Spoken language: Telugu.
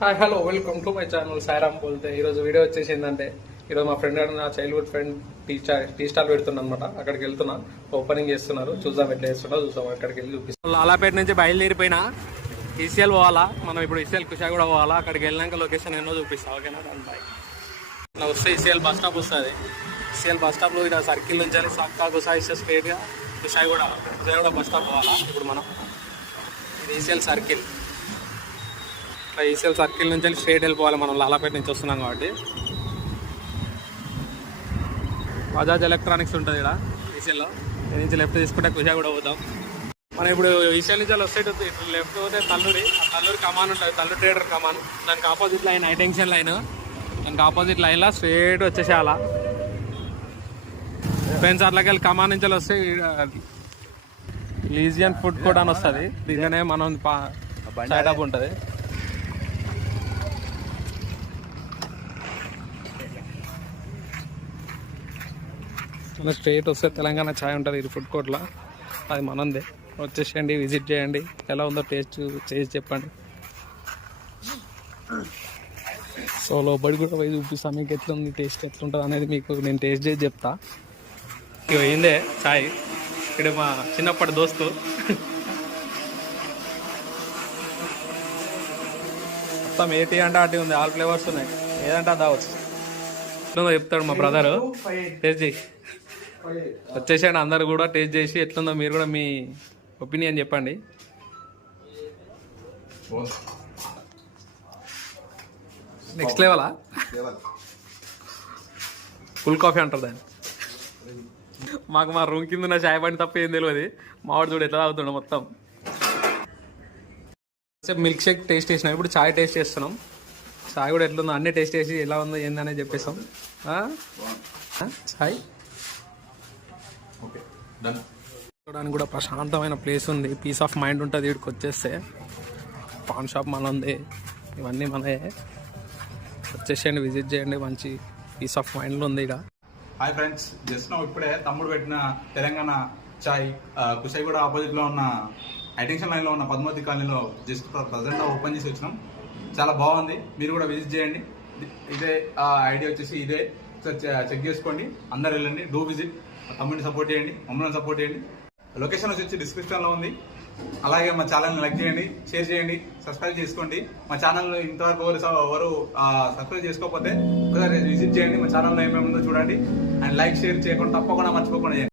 Hi hello welcome to my channel Sairam Polthe ఈరోజు వీడియో వచ్చేసి ఏంటంటే ఈరోజు మా ఫ్రెండ్ నా childhood friend tea stall tea stall పెడుతున్నా అనమాట అక్కడికి వెళ్తున్నా. ఓపెనింగ్ చేస్తున్నారు. చూద్దాం ఎట్లా చేస్తున్నా చూద్దాం. అక్కడికి వెళ్ళి చూపిస్తాం లాలాపేట నుంచి బయలుదేరిపోయినా. ఈసీఎల్ పోవాలా? మనం ఇప్పుడు ఈసీఎల్ కుషా కూడా పోవాలా? అక్కడికి వెళ్ళాక లొకేషన్ ఎన్నో చూపిస్తాం. ఓకేనా? దాని బాయ్ ఇలా వస్తే ఈసీఎల్ బస్ స్టాప్ వస్తుంది. ఈసీఎల్ బస్ స్టాప్లో ఇక్కడ సర్కిల్ నుంచి సక్కా కుషా ఇస్తే స్ట్రేట్గా కుషాయి కూడా కుషా కూడా బస్ స్టాప్ పోవాలా? ఇప్పుడు మనం ఇది ఈసీఎల్ సర్కిల్ ఇట్లా ఈసీఎల్ సర్కిల్ నుంచి వెళ్ళి స్ట్రేట్ వెళ్ళిపోవాలి మనం లాలాపేట నుంచి వస్తున్నాం కాబట్టి. బజాజ్ ఎలక్ట్రానిక్స్ ఉంటుంది ఇక్కడ ఈసీఎల్లో దీని నుంచి లెఫ్ట్ తీసుకుంటే కుషా కూడా పోతాం. మనం ఇప్పుడు ఈసీఎల్ నుంచి వస్తే లెఫ్ట్ పోతే తల్లూరి ఆ తల్లూరి కమాన్ ఉంటుంది తల్లూరు ట్రేడర్ కమాన్. దానికి opposite line high tension line దానికి ఆపోజిట్ లైన్లో స్ట్రేట్ వచ్చేసేయాల ఫ్రెండ్స్ వెళ్ళి కమాన్ నుంచి వస్తే లీజియన్ ఫుడ్ కూడా అని వస్తుంది. దీనినే మనం సైడ్ ఉంటుంది. మన స్ట్రేట్ వస్తే తెలంగాణ ఛాయ్ ఉంటుంది ఇది ఫుడ్ కోర్ట్లో అది మనందే. వచ్చేసేయండి విజిట్ చేయండి. ఎలా ఉందో టేస్ట్ చేసి చెప్పండి. సో లోపలి కూడా పోయి చూపిస్తాను మీకు ఎట్లుంది టేస్ట్ ఎట్లుంటుంది అనేది మీకు నేను టేస్ట్ చేసి చెప్తా. ఇక ఏందే ఛాయ్? ఇక్కడ మా చిన్నప్పటి దోస్తు. మొత్తం ఏ టీ అంటే ఆ టీ ఉంది ఆల్ ఫ్లేవర్స్ ఉన్నాయి. ఏదంటే అది చెప్తాడు మా బ్రదర్ టేస్ట్ చేయి వచ్చేసాడు. అందరు కూడా టేస్ట్ చేసి ఎట్లుందో మీరు కూడా మీ ఒపీనియన్ చెప్పండి. నెక్స్ట్ లెవెలా ఫుల్ కాఫీ అంటారు దాన్ని. మాకు మా రూమ్ కింద ఉన్న చాయ్ బండి తప్ప ఏం తెలియదు మావాడు చూడు ఎట్లా తాగుతుండ మొత్తం. మిల్క్ షేక్ టేస్ట్ చేసినాం. ఇప్పుడు చాయ్ టేస్ట్ చేస్తున్నాం. చాయ్ కూడా ఎట్లుందో అన్ని టేస్ట్ చేసి ఎలా ఉందో ఏందనే చెప్పేస్తాం చాయ్? ఓకే డన్ చూడడానికి కూడా ప్రశాంతమైన ప్లేస్ ఉంది. పీస్ ఆఫ్ మైండ్ ఉంటుంది వీడికి వచ్చేస్తే. పాన్ షాప్ మన ఉంది. ఇవన్నీ మనే వచ్చేసేయండి విజిట్ చేయండి. మంచి పీస్ ఆఫ్ మైండ్లో ఉంది ఇక హాయ్ ఫ్రెండ్స్ జస్ట్ నో ఇప్పుడే తమ్ముడు పెట్టిన తెలంగాణ చాయ్ కుషాయిగూడ ఆపోజిట్లో ఉన్న అటెన్షన్ లైన్లో ఉన్న పద్మావతి కాలనీలో జస్ట్ ప్రజెంట్ ఓపెన్ చేసి వచ్చినాం. చాలా బాగుంది. మీరు కూడా విజిట్ చేయండి. ఇదే ఐడియా వచ్చేసి ఇదే. చెక్ చేసుకోండి. అందరు వెళ్ళండి. Do visit. తమ్ముడిని సపోర్ట్ చేయండి. మమ్మల్ని సపోర్ట్ చేయండి. లొకేషన్ వచ్చి డిస్క్రిప్షన్లో ఉంది. అలాగే మా ఛానల్ని లైక్ చేయండి షేర్ చేయండి సబ్స్క్రైబ్ చేసుకోండి. మా ఛానల్ ఇంతవరకు ఎవరు ఎవరు సబ్స్క్రైబ్ చేసుకోకపోతే ఒకసారి విజిట్ చేయండి. మా ఛానల్లో ఏమేమి ఉందో చూడండి. అండ్ లైక్ షేర్ చేయకుండా తప్పకుండా మర్చిపోకుండా చేయండి.